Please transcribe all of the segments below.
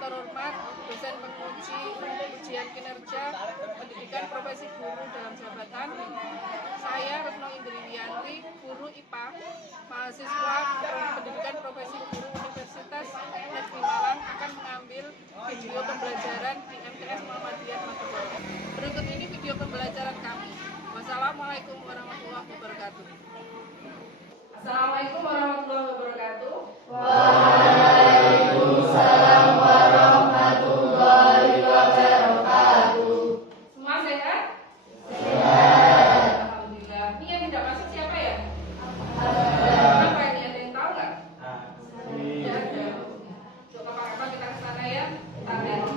terhormat dosen penguji ujian kinerja pendidikan profesi guru dalam jabatan, saya Retno Indriwiyanti, guru IPA, mahasiswa pendidikan profesi guru Universitas Negeri Malang, akan mengambil video pembelajaran di MTS Muhammadiyah Magelang. Berikut ini video pembelajaran kami. Wassalamualaikum warahmatullahi wabarakatuh. Assalamualaikum warahmatullahi wabarakatuh. Waalaikumsalam warahmatullahi wabarakatuh. Semua sehat? Sehat. Alhamdulillah. Ini yang tidak masuk siapa ya? Apa ini? Ada yang tahu nggak? Tidak ada. Coba kakak kita ke sana ya. Tarik.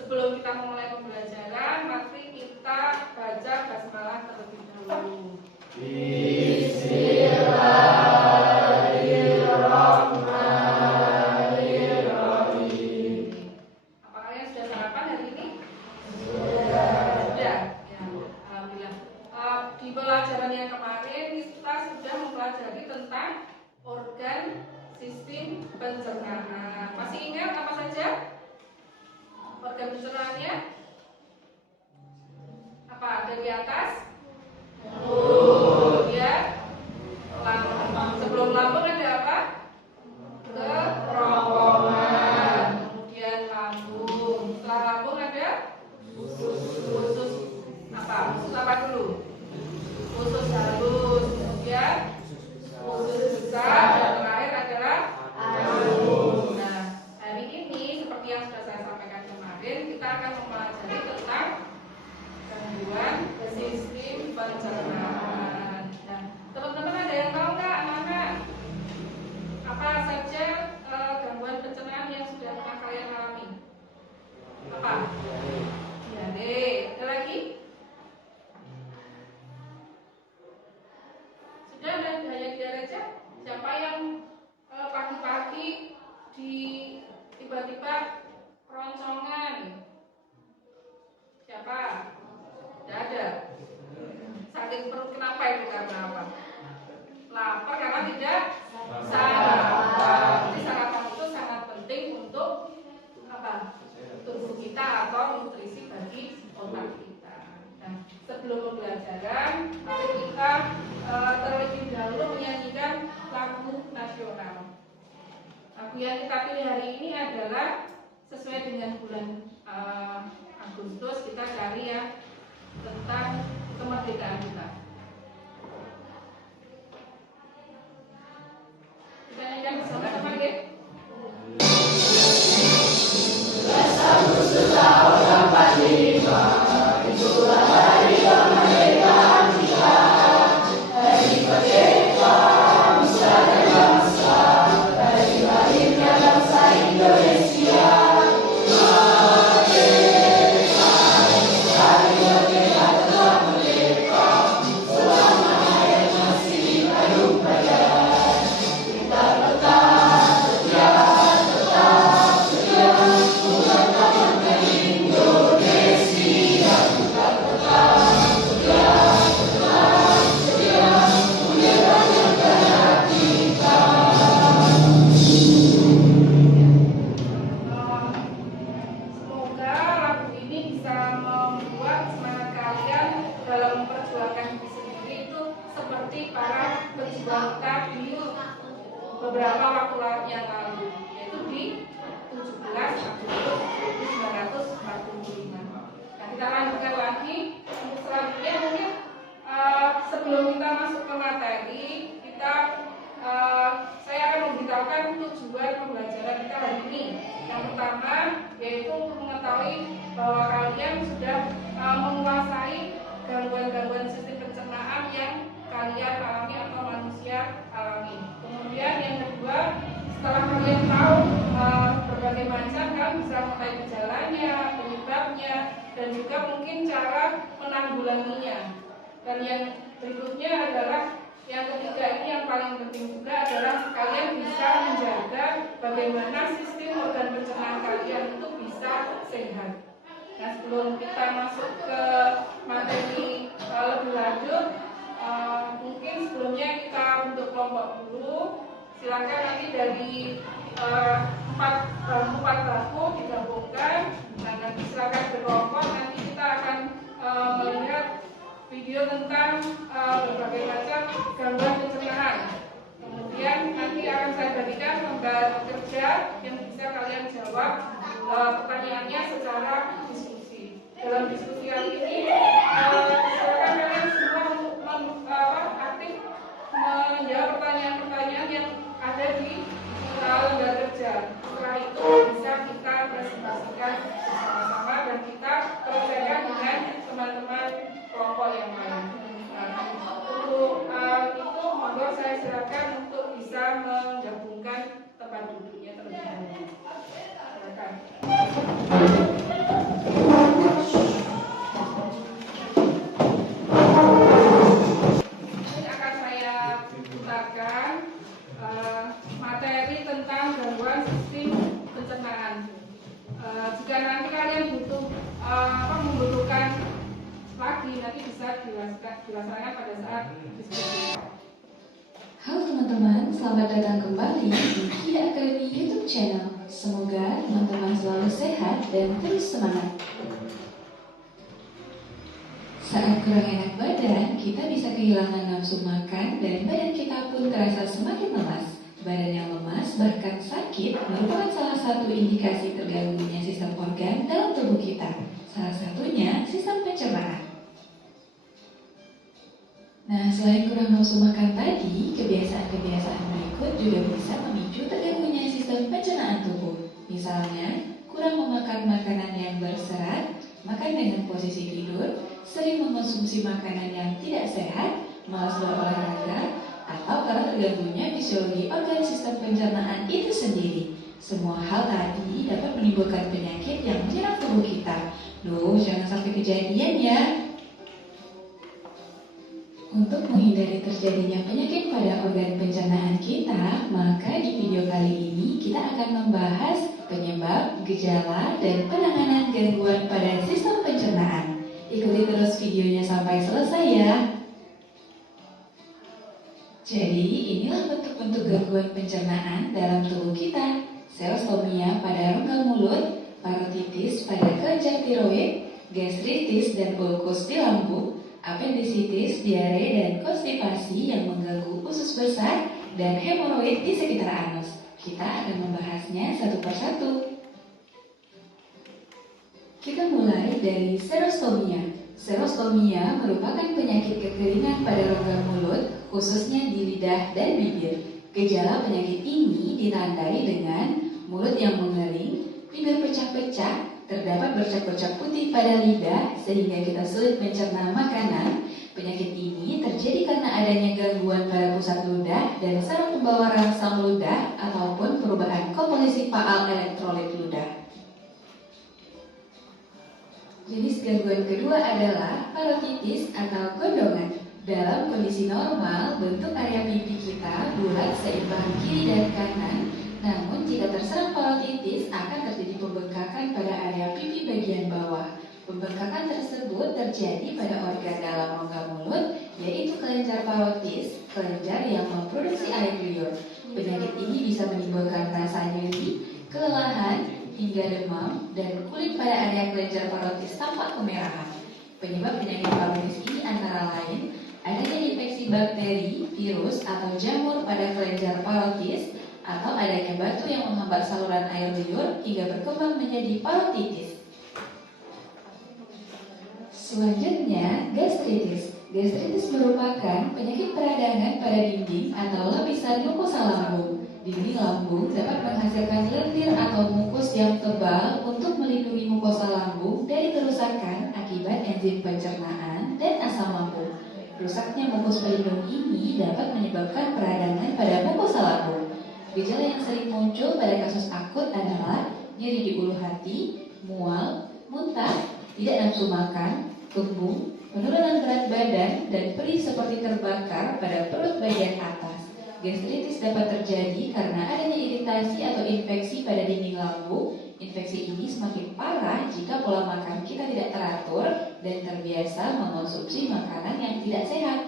Sebelum kita memulai pembelajaran, mari kita baca basmalah terlebih dahulu. Bismillahirrahmanirrahim. Apa kalian sudah sarapan hari ini? Sudah. Ya, alhamdulillah. Di pelajaran yang kemarin kita sudah mempelajari tentang organ sistem pencernaan. Masih ingat apa saja organ pencernaannya? Apa? Dari atas? Kemudian lambung. Sebelum lambung ada apa? Kerongkongan. Kemudian lambung. Setelah lambung ada usus. Apa? Usus apa dulu? Usus halus. Kemudian usus besar. Dan terakhir adalah lambung. Nah, hari ini seperti yang sudah saya sampaikan kemarin, kita akan mempelajari tentang gangguan sistem pencernaan. Nah, teman-teman ada yang tahu nggak anak-anak apa saja gangguan pencernaan yang sudah pernah kalian alami? Apa? Diare. Ada lagi? Sudah ada hanya diare aja? Siapa yang pagi-pagi tiba-tiba keroncongan? Siapa? Tidak ada. Sakit perut kenapa itu? Karena apa? Lapar karena tidak sarapan. Jadi sarapan itu sangat penting untuk apa? Tubuh kita atau nutrisi bagi otak kita. Nah, sebelum pembelajaran, mari kita terlebih dahulu menyanyikan lagu nasional. Lagu yang kita pilih hari ini adalah sesuai dengan bulan Agustus, kita cari ya tentang kemerdekaan kita. Kita nyanyikan bersama-sama ya. Itulah hari kemerdekaan kita. Hari merdeka Nusa dan bangsa. Hari lahirnya bangsa Indonesia. Semoga lagu ini bisa membuat semangat kalian dalam memperjuangkan diri sendiri itu seperti para pejuang kita di beberapa waktu yang lalu, yaitu di 17 Agustus 1945. Nah, kita lanjutkan lagi untuk selanjutnya. Mungkin sebelum kita masuk ke materi, saya akan memberitahukan tujuan pembelajaran kita hari ini. Yang pertama yaitu untuk mengetahui bahwa kalian sudah menguasai gangguan-gangguan sistem pencernaan yang kalian alami atau manusia alami. Kemudian yang kedua, setelah kalian tahu berbagai macam, kalian bisa mengetahui gejalanya, penyebabnya, dan juga mungkin cara menanggulanginya. Dan yang berikutnya adalah yang ketiga, ini yang paling penting juga adalah kalian bisa menjaga bagaimana sistem organ pencernaan kalian itu bisa sehat. Nah, sebelum kita masuk ke materi lebih lanjut, mungkin sebelumnya kita untuk kelompok dulu. Silakan nanti dari empat baku digabungkan. Nah, nanti silakan berkelompok. Nanti kita akan melihat video tentang berbagai macam gangguan pencernaan. Kemudian nanti akan saya berikan lembar kerja yang bisa kalian jawab pertanyaannya secara diskusi. Dalam diskusi kali ini, silakan kalian semua aktif menjawab pertanyaan-pertanyaan yang ada di lembar kerja. Setelah itu bisa kita presentasikan bersama-sama dan kita kerjakan dengan teman-teman kelompok yang lain. Untuk itu monggo saya silakan untuk bisa menggabungkan tempat duduknya terlebih dahulu. Silakan. Ini akan saya putarkan materi tentang gangguan sistem pencernaan. Jika nanti kalian membutuhkan lagi, nanti bisa dilaksanakan pada saat diskusi. Halo teman-teman, selamat datang kembali di Kia Academy YouTube channel. Semoga teman-teman selalu sehat dan terus semangat. Saat kurang enak badan, kita bisa kehilangan nafsu makan dan badan kita pun terasa semakin lemas. Badan yang lemas, bahkan sakit, merupakan salah satu indikasi terganggunya sistem organ dalam tubuh kita. Salah satunya sistem pencernaan. Nah, selain kurang nafsu makan tadi, kebiasaan-kebiasaan berikut juga bisa memicu terganggunya sistem pencernaan tubuh. Misalnya, kurang memakan makanan yang berserat, makan dengan posisi tidur, sering mengkonsumsi makanan yang tidak sehat, malas berolahraga, atau karena terganggunya fisiologi organ sistem pencernaan itu sendiri. Semua hal tadi dapat menimbulkan penyakit yang menyerang tubuh kita. Loh, jangan sampai kejadian ya. Untuk menghindari terjadinya penyakit pada organ pencernaan kita, maka di video kali ini kita akan membahas penyebab, gejala, dan penanganan gangguan pada sistem pencernaan. Ikuti terus videonya sampai selesai ya. Jadi, inilah bentuk-bentuk gangguan pencernaan dalam tubuh kita. Serostomia pada rongga mulut, parotitis pada kelenjar tiroid, gastritis dan ulkus di lambung, apendisitis, diare, dan konstipasi yang mengganggu usus besar, dan hemoroid di sekitar anus. Kita akan membahasnya satu persatu. Kita mulai dari serostomia. Serostomia merupakan penyakit kekeringan pada rongga mulut, khususnya di lidah dan bibir. Gejala penyakit ini ditandai dengan mulut yang mengering, bibir pecah-pecah, terdapat bercak-bercak putih pada lidah sehingga kita sulit mencerna makanan. Penyakit ini terjadi karena adanya gangguan pada pusat ludah dan saraf pembawa rangsang ludah ataupun perubahan komposisi faal elektrolit ludah. Jenis gangguan kedua adalah parotitis atau gondongan. Dalam kondisi normal, bentuk area pipi kita bulat seimbang kiri dan kanan. Namun jika terserang parotitis akan terjadi pembengkakan pada area pipi bagian bawah. Pembengkakan tersebut terjadi pada organ dalam rongga mulut, yaitu kelenjar parotis, kelenjar yang memproduksi air liur. Penyakit ini bisa menimbulkan rasa nyeri, kelelahan, hingga demam, dan kulit pada area kelenjar parotis tampak kemerahan. Penyebab penyakit parotis ini antara lain adanya infeksi bakteri, virus, atau jamur pada kelenjar parotis, atau adanya batu yang menghambat saluran air liur hingga berkembang menjadi parotitis. Selanjutnya, gastritis. Gastritis merupakan penyakit peradangan pada dinding atau lapisan mukosa lambung. Dinding lambung dapat menghasilkan lendir atau mukus yang tebal untuk melindungi mukosa lambung dari kerusakan akibat enzim pencernaan dan asam lambung. Rusaknya mukus pelindung ini dapat menyebabkan peradangan pada mukosa lambung. Gejala yang sering muncul pada kasus akut adalah nyeri di ulu hati, mual, muntah, tidak nafsu makan, kembung, penurunan berat badan, dan perih seperti terbakar pada perut bagian atas. Gastritis dapat terjadi karena adanya iritasi atau infeksi pada dinding lambung. Infeksi ini semakin parah jika pola makan kita tidak teratur dan terbiasa mengonsumsi makanan yang tidak sehat.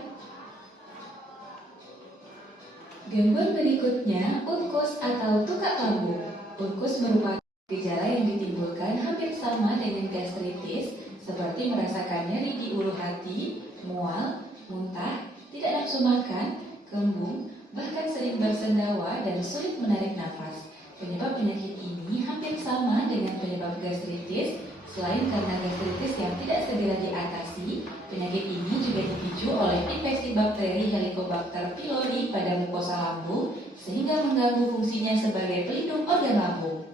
Gangguan berikutnya, UNKUS atau tukak lambung. UNKUS merupakan gejala yang ditimbulkan hampir sama dengan gastritis, seperti merasakan nyeri di ulu hati, mual, muntah, tidak nafsu makan, kembung, bahkan sering bersendawa dan sulit menarik nafas. Penyebab penyakit ini hampir sama dengan penyebab gastritis. Selain karena gastritis yang tidak segera diatasi, penyakit ini juga dipicu oleh infeksi bakteri Helicobacter pylori pada mukosa lambung sehingga mengganggu fungsinya sebagai pelindung organ lambung.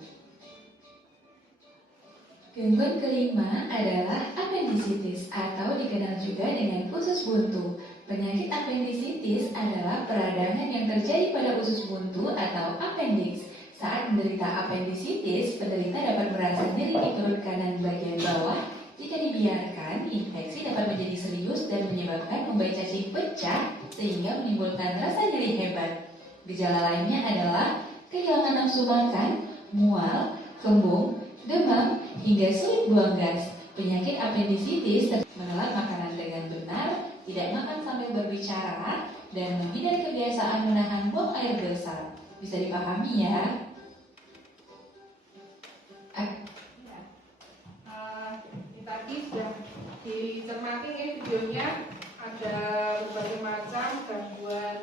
Gangguan kelima adalah apendisitis atau dikenal juga dengan usus buntu. Penyakit apendisitis adalah peradangan yang terjadi pada usus buntu atau appendix. Saat menderita apendisitis, penderita dapat merasa nyeri di perut kanan bagian bawah. Jika dibiarkan, infeksi dapat menjadi serius dan menyebabkan umbai cacing pecah sehingga menimbulkan rasa nyeri hebat. Gejala lainnya adalah kehilangan nafsu makan, mual, kembung, demam, hingga sulit buang gas. Penyakit apendisitis menelan makanan dengan benar, tidak makan sambil berbicara, dan menghindari kebiasaan menahan buang air besar. Bisa dipahami ya? Tadi sudah dicermati ya videonya, ada berbagai macam gangguan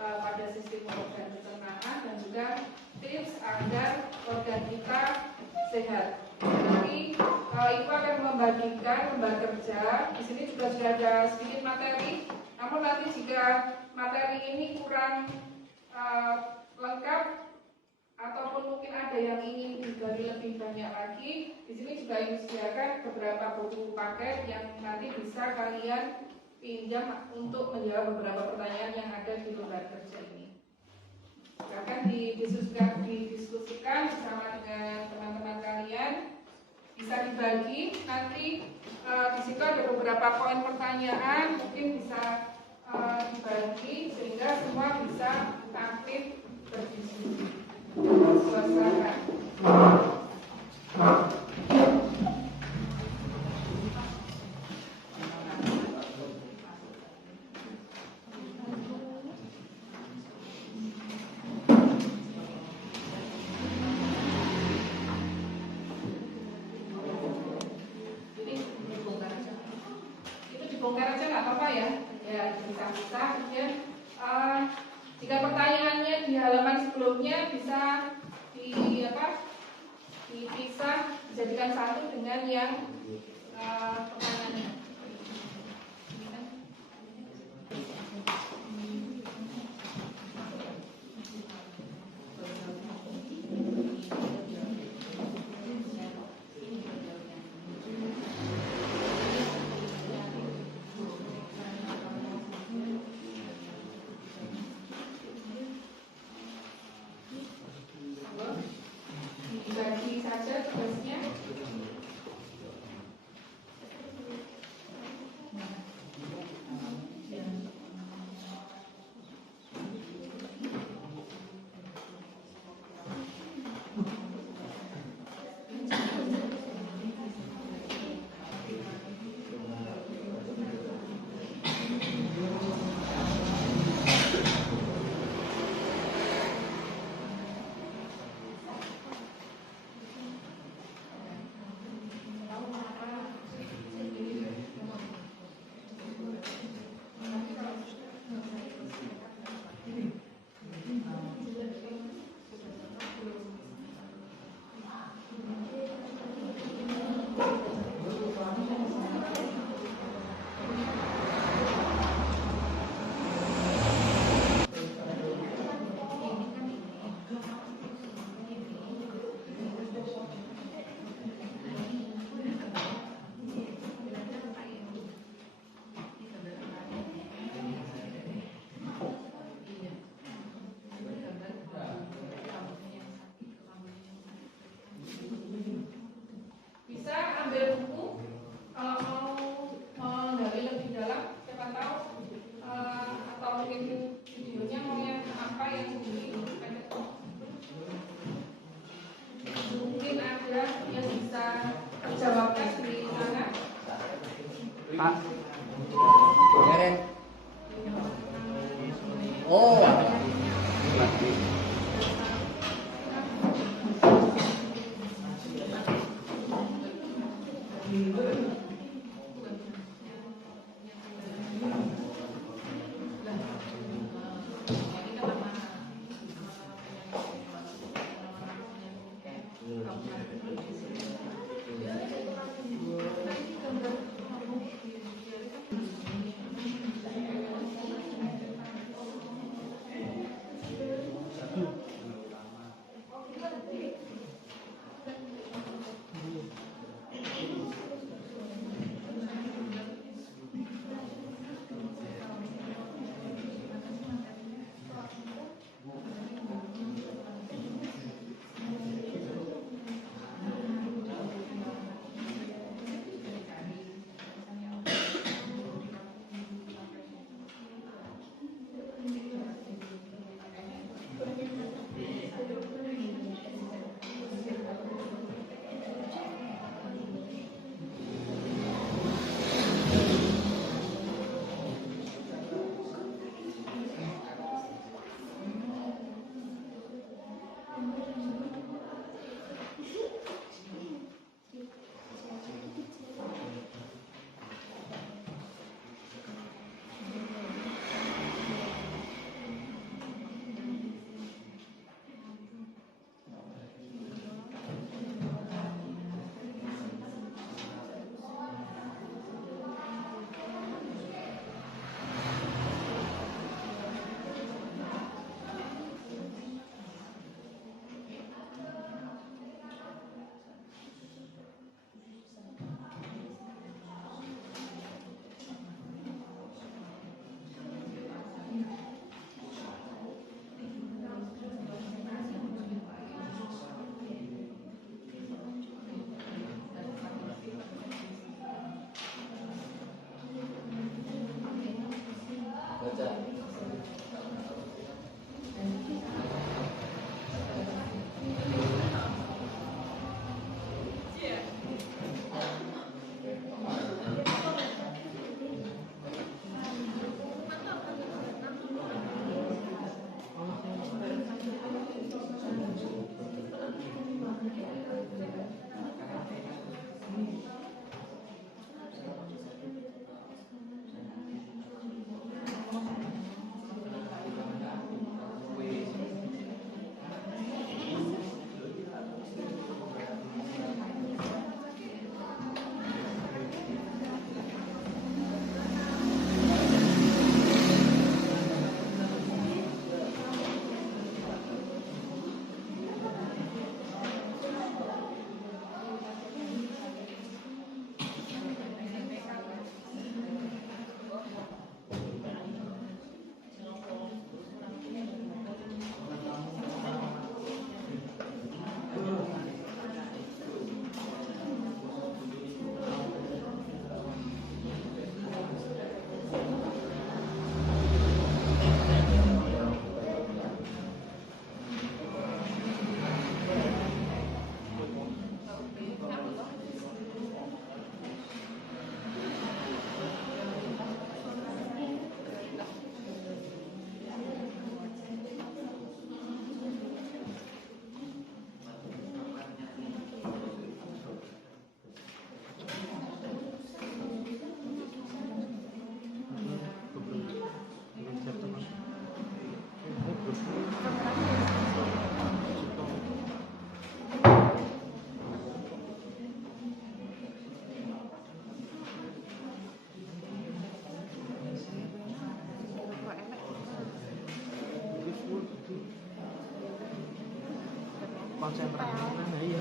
pada sistem organ pencernaan dan juga tips agar organ kita sehat. Nanti Ibu akan membagikan lembar kerja. Di sini juga sudah ada sedikit materi. Namun nanti jika materi ini kurang lengkap ataupun mungkin ada yang ingin digali lebih banyak lagi, di sini juga disediakan beberapa buku paket yang nanti bisa kalian pinjam untuk menjawab beberapa pertanyaan yang ada di lembar kerja ini. Akan didiskusikan bersama dengan teman-teman kalian, bisa dibagi. Nanti di situ ada beberapa poin pertanyaan, mungkin bisa dibagi sehingga semua bisa aktif berdiskusi. Suasana. Bongkar aja nggak apa-apa ya, ya bisa-bisa. Kemudian jika pertanyaannya di halaman sebelumnya bisa dipisah, dijadikan satu dengan yang pertanyaannya. Dibagi saja tugasnya. Bisa ambil buku kalau mau menggali lebih dalam, siapa tahu atau mungkin videonya mau yang apa yang mungkin ada yang bisa terjawabkan di sana. Pak, Karen. Oh. konsentrasi mana ya?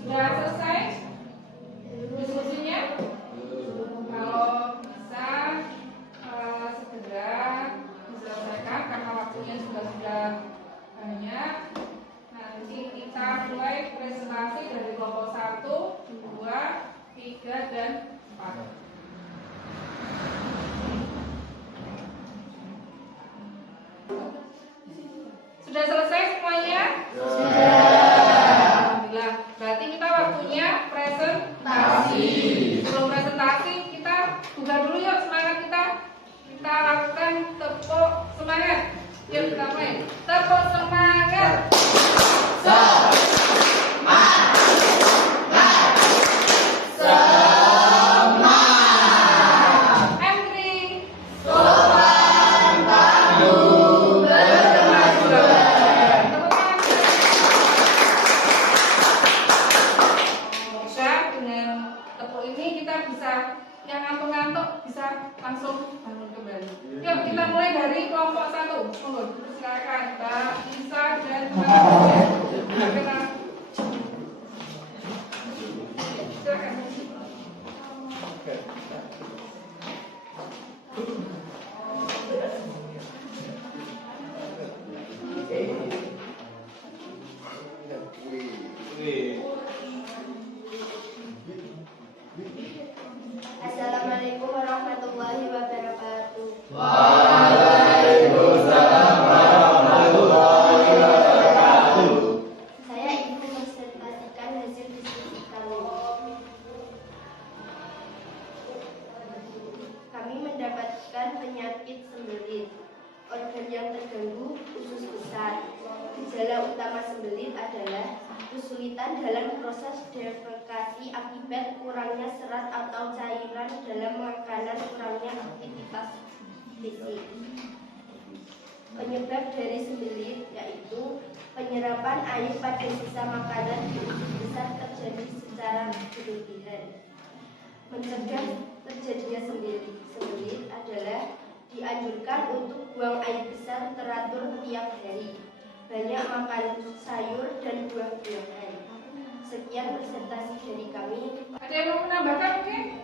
Sudah selesai diskusinya? Kalau bisa segera diselesaikan karena waktunya sudah banyak. Nanti kita mulai presentasi dari kelompok 1, 2, 3, dan 4. Sudah selesai semuanya? Alhamdulillah. Berarti kita waktunya presentasi. Sebelum presentasi kita buka dulu yuk semangat kita. Kita lakukan tepuk semangat. Yuk kita mulai. Tepuk semangat. Entry. Bisa dengan tepuk ini kita bisa yang ngantuk-ngantuk bisa langsung bangun kembali. Yuk kita mulai dari kelompok 1. Monggo silakan Mbak Isa dan Mbak Silakan. Silakan. Assalamualaikum warahmatullahi wabarakatuh. Saya ingin mempresentasikan hasil diskusi kami. Kami mendapatkan penyakit sembelit. Organ yang terganggu usus besar. Gejala utama sembelit adalah kesulitan dalam proses defekasi akibat kurangnya serat atau cairan dalam makanan, kurangnya aktivitas fisik. Penyebab dari sembelit yaitu penyerapan air pada sisa makanan di usus besar terjadi secara berlebihan. Mencegah terjadinya sembelit adalah dianjurkan untuk buang air besar teratur tiap hari. Banyak makan sayur dan buah-buahan. Sekian presentasi dari kami. Ada yang mau menambahkan mungkin?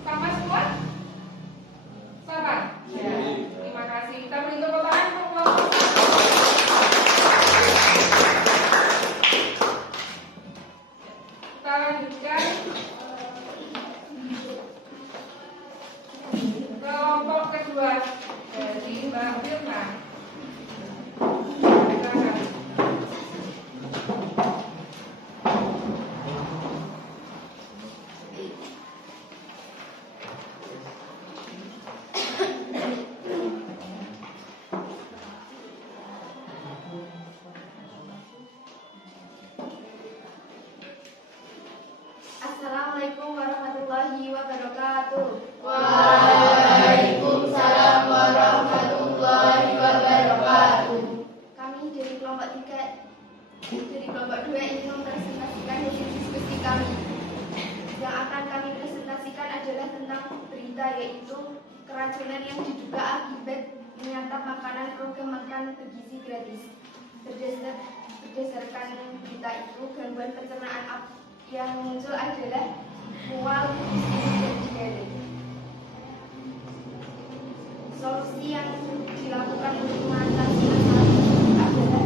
Sama semua? Sama? Ya. Terima kasih. Kita beri tepuk tangan untuk kelompok. Kita lanjutkan kelompok kedua dari Mbak Firna. Silakan. Assalamualaikum warahmatullahi wabarakatuh. Waalaikumsalam warahmatullahi wabarakatuh. Kami dari kelompok 2 ingin mempresentasikan hasil diskusi kami. Yang akan kami presentasikan adalah tentang berita, yaitu keracunan yang diduga akibat menyantap makanan program makan bergizi gratis. Berdasarkan berita itu, gangguan pencernaan yang muncul adalah mual, pusing, dan diare. Solusi yang dilakukan untuk mengatasi masalah tersebut adalah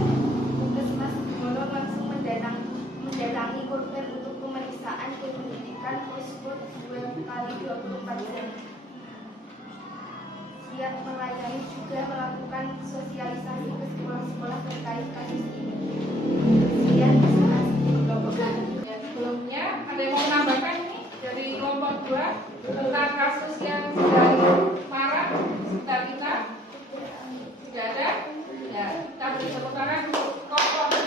siap melayani juga melakukan sosialisasi ke sekolah-sekolah terkait kasus ini. Sekian, terima kasih. Ya, sebelumnya ada yang mau menambahkan ini dari kelompok 2 tentang kasus yang sedang marak sekitar kita? Tidak ada? Ya, kita beri tepuk tangan untuk kelompok 2.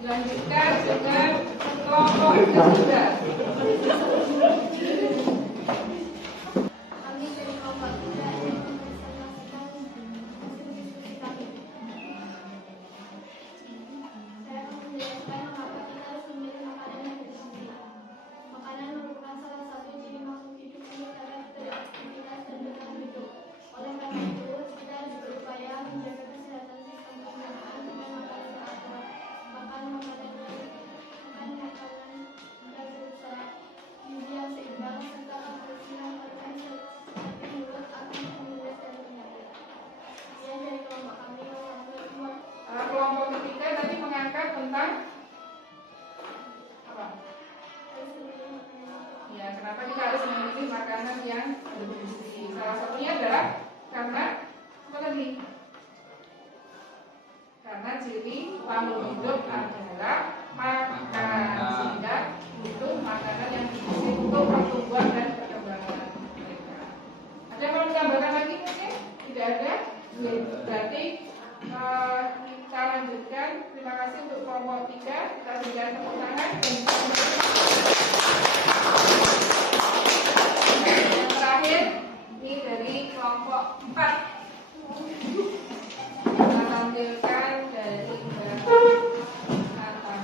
Dilanjutkan dengan kelompok 3. Kami dari kelompok 3 ingin menginformasikan hasil diskusi kami. Saya akan menjelaskan mengapa kita harus memilih makanan yang bergizi. Makanan merupakan salah satu ciri makhluk hidup yang dapat beraktivitas dan bertahan hidup. Oleh karena itu, kita harus berupaya menjaga kesehatan sistem pencernaan dengan makanan teratur. Makan makanan yang berusaha, gizi yang seimbang, serta kebersihan organ seperti mulut, akan kulit, dan penyakit. Sekian dari kelompok kami. Kelompok ketiga tadi mengangkat tentang apa? Ya, kenapa kita harus memilih makanan yang bergizi? Salah satunya adalah karena apa tadi? Karena ciri makhluk hidup adalah makan, sehingga butuh makanan yang bergizi untuk pertumbuhan dan perkembangan mereka. Ada yang mau ditambahkan lagi mungkin? Tidak ada? Berarti kita lanjutkan. Terima kasih untuk kelompok 3. Kita berikan tepuk tangan. Yang terakhir ini dari kelompok 4. Kita tampilkan dari atas.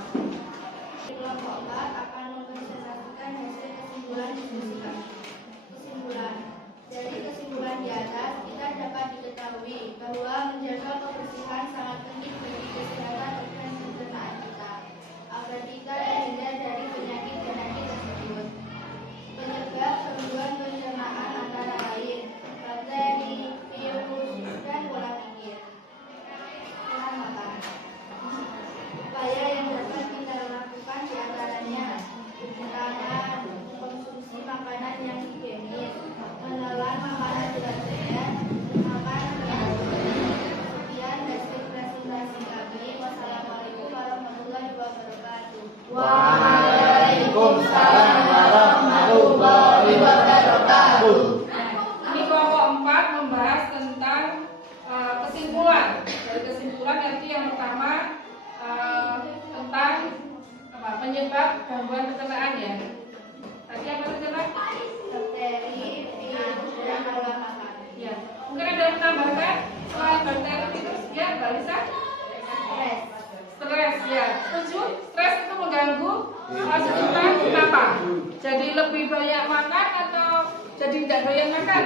Kelompok 4 akan mempresentasikan hasil kesimpulan diskusi kami. Kesimpulan. Dari kesimpulan di atas, kita dapat diketahui bahwa menjaga kebersihan sangat penting bagi kesehatan organ pencernaan kita, agar kita terhindar dari penyakit-penyakit tersebut. Penyebab gangguan pencernaan antara lain bakteri, virus, dan pola pikir. Pola makan. Upaya yang dapat kita lakukan diantaranya makanan, konsumsi makanan yang higienis, menelan makanan dengan benar, makan teratur. Sekian hasil presentasi kami. Wassalamualaikum warahmatullahi wabarakatuh. Waalaikumsalam warahmatullahi wabarakatuh. Ini kelompok 4 membahas tentang kesimpulan. Dari kesimpulan nanti yang pertama tentang apa? Penyebab gangguan pencernaan ya. Tadi apa pencernaan? Bakteri, virus, dan pola makan. Ya. Mungkin ada yang menambahkan selain bakteri virus ya, Mbak Lisa? Stres. Stres ya. Setuju? Stres itu mengganggu kita kenapa? Jadi lebih banyak makan atau jadi tidak doyan makan?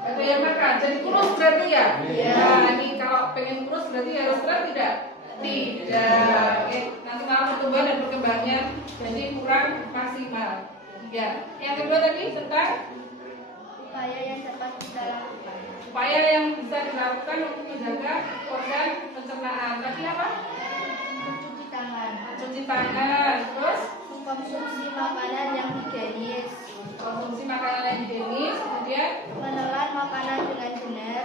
Tidak doyan makan. Jadi kurus berarti ya? Nah, ini kalau pengen kurus berarti harus stres tidak? Tidak. Oke. Nanti malah pertumbuhan dan perkembangannya jadi kurang maksimal. Ya. Yang kedua tadi tentang Upaya yang dapat kita lakukan. upaya yang bisa dilakukan untuk menjaga organ pencernaan. Tadi apa? Mencuci tangan. Cuci tangan, terus Konsumsi makanan yang higienis. konsumsi makanan yang higienis, kemudian Menelan makanan dengan benar.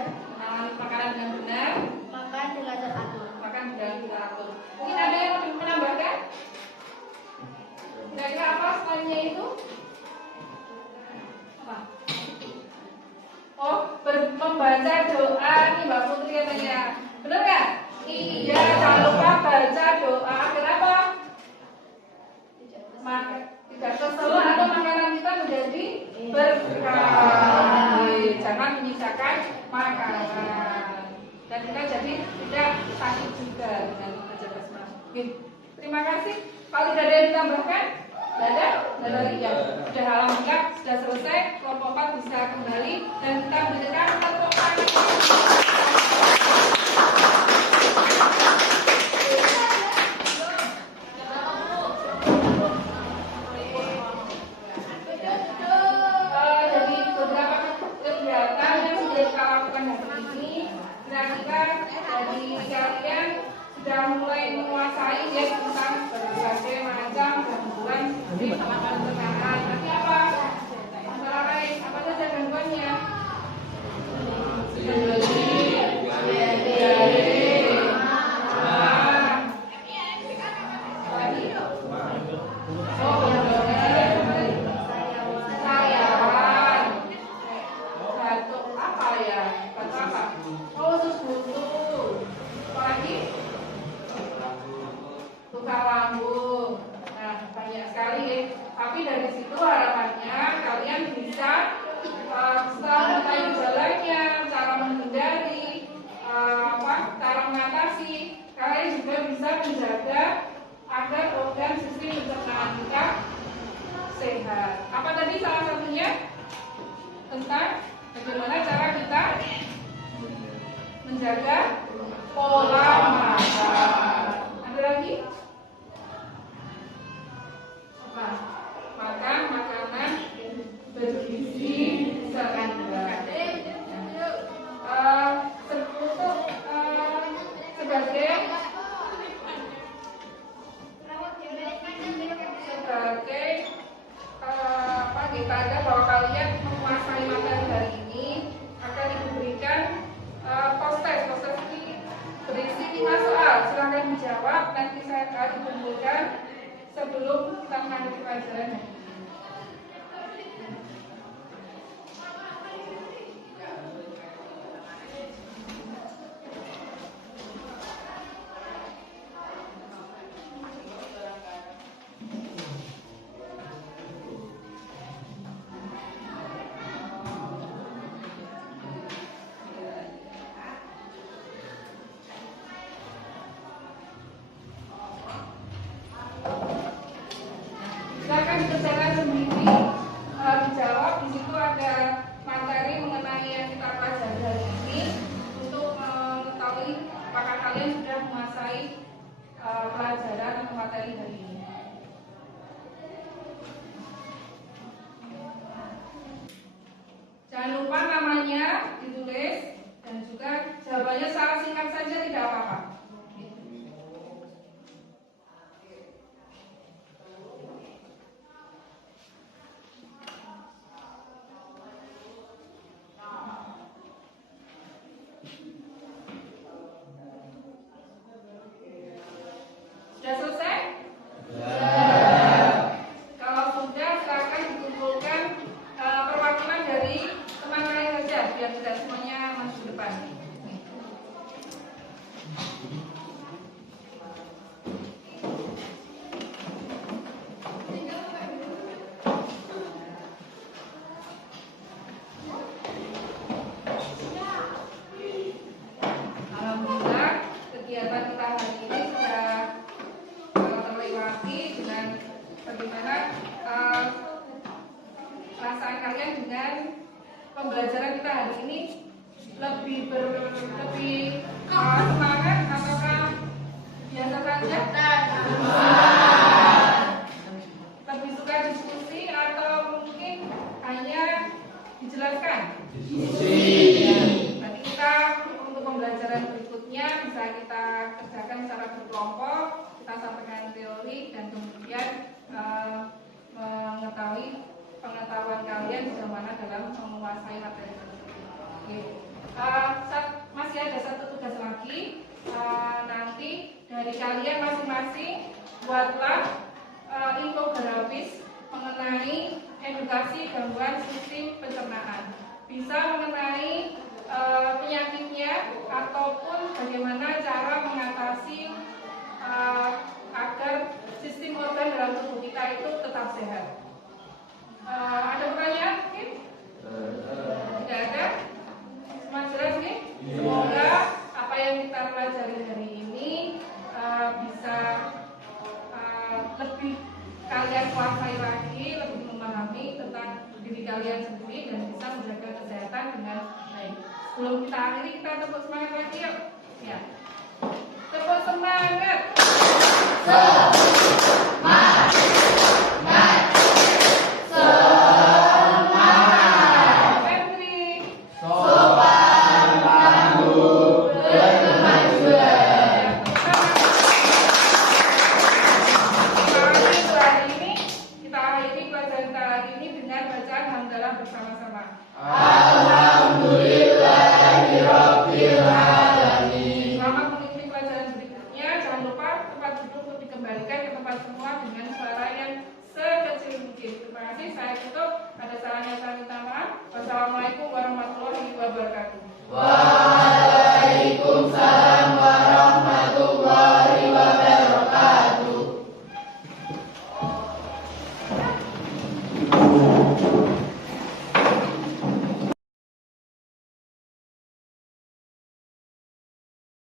makanan dengan benar, Makan dengan teratur. makan dengan teratur. Mungkin ada yang mau menambahkan? Kira-kira apa selainnya itu? Apa? Oh, membaca doa nih Mbak Putri katanya. Benar nggak? Iya, jangan lupa baca doa. Kenapa? Tidak terselah atau makanan kita menjadi berkah. Jangan menyisakan makanan. Dan kita jadi tidak sakit juga dengan baca basmalah. Oke, terima kasih. Kalau tidak ada yang ditambahkan, tidak ada? Tidak ada lagi ya. Sudah alhamdulillah sudah selesai. Kelompok 4 bisa kembali dan kita berikan tepuk tangan. Jadi beberapa kegiatan yang sudah kita lakukan hari ini, kira-kira dari kalian sudah mulai menguasai ya tentang berbagai pencernaan. Tapi apa? Antara lain, apa saja gangguannya? Luka lambung. Nah, banyak sekali ya. Tapi dari situ harapannya kalian bisa setelah mengetahui gejalanya, cara menghindari, cara mengatasi, kalian juga bisa menjaga agar organ sistem pencernaan kita sehat. Apa tadi salah satunya? Tentang bagaimana cara kita menjaga pola makan. Ada lagi? Apa? Makan makanan bergizi seimbang. Sebagai tanda bahwa kalian menguasai materi hari ini akan diberikan post-test ini berisi 5 soal. Silakan dijawab, nanti saya akan kumpulkan sebelum kita menghadapi pelajaran hari ini. Silakan dikerjakan sendiri, dijawab. Di situ ada materi mengenai yang kita pelajari hari ini untuk mengetahui apakah kalian sudah menguasai pelajaran atau materi hari ini. Jangan lupa namanya ditulis dan juga jawabannya secara singkat saja, tidak apa-apa. Sudah selesai? Kalau sudah, silakan dikumpulkan perwakilan dari teman kalian saja biar tidak semuanya masuk ke depan. Alhamdulillah, kegiatan kita hari ini sudah terlewati dengan bagaimana perasaan kalian dengan pembelajaran kita hari ini. Lebih semangat ataukah biasa saja? Lebih suka diskusi atau mungkin hanya dijelaskan? Nanti kita untuk pembelajaran berikutnya bisa kita kerjakan secara berkelompok, kita sampaikan teori dan kemudian mengetahui pengetahuan kalian sejauh mana dalam menguasai materi tersebut. Oke. Masih ada satu tugas lagi. Nanti dari kalian masing-masing buatlah infografis mengenai edukasi gangguan sistem pencernaan. Bisa mengenai penyakitnya ataupun bagaimana cara mengatasi agar sistem organ dalam tubuh kita itu tetap sehat. Ada pertanyaan mungkin? Tidak ada? Semua jelas nih? Semoga apa yang kita pelajari hari ini bisa lebih kalian kuasai lagi, lebih memahami tentang diri kalian sendiri dan bisa menjaga kesehatan dengan baik. Sebelum kita akhiri, kita tepuk semangat lagi yuk. Ya. Tepuk semangat. Kita teman-teman semua dengan suara yang sekecil mungkin. Terima kasih. Saya tutup. Ada salahnya saya minta maaf. Wassalamualaikum warahmatullahi wabarakatuh.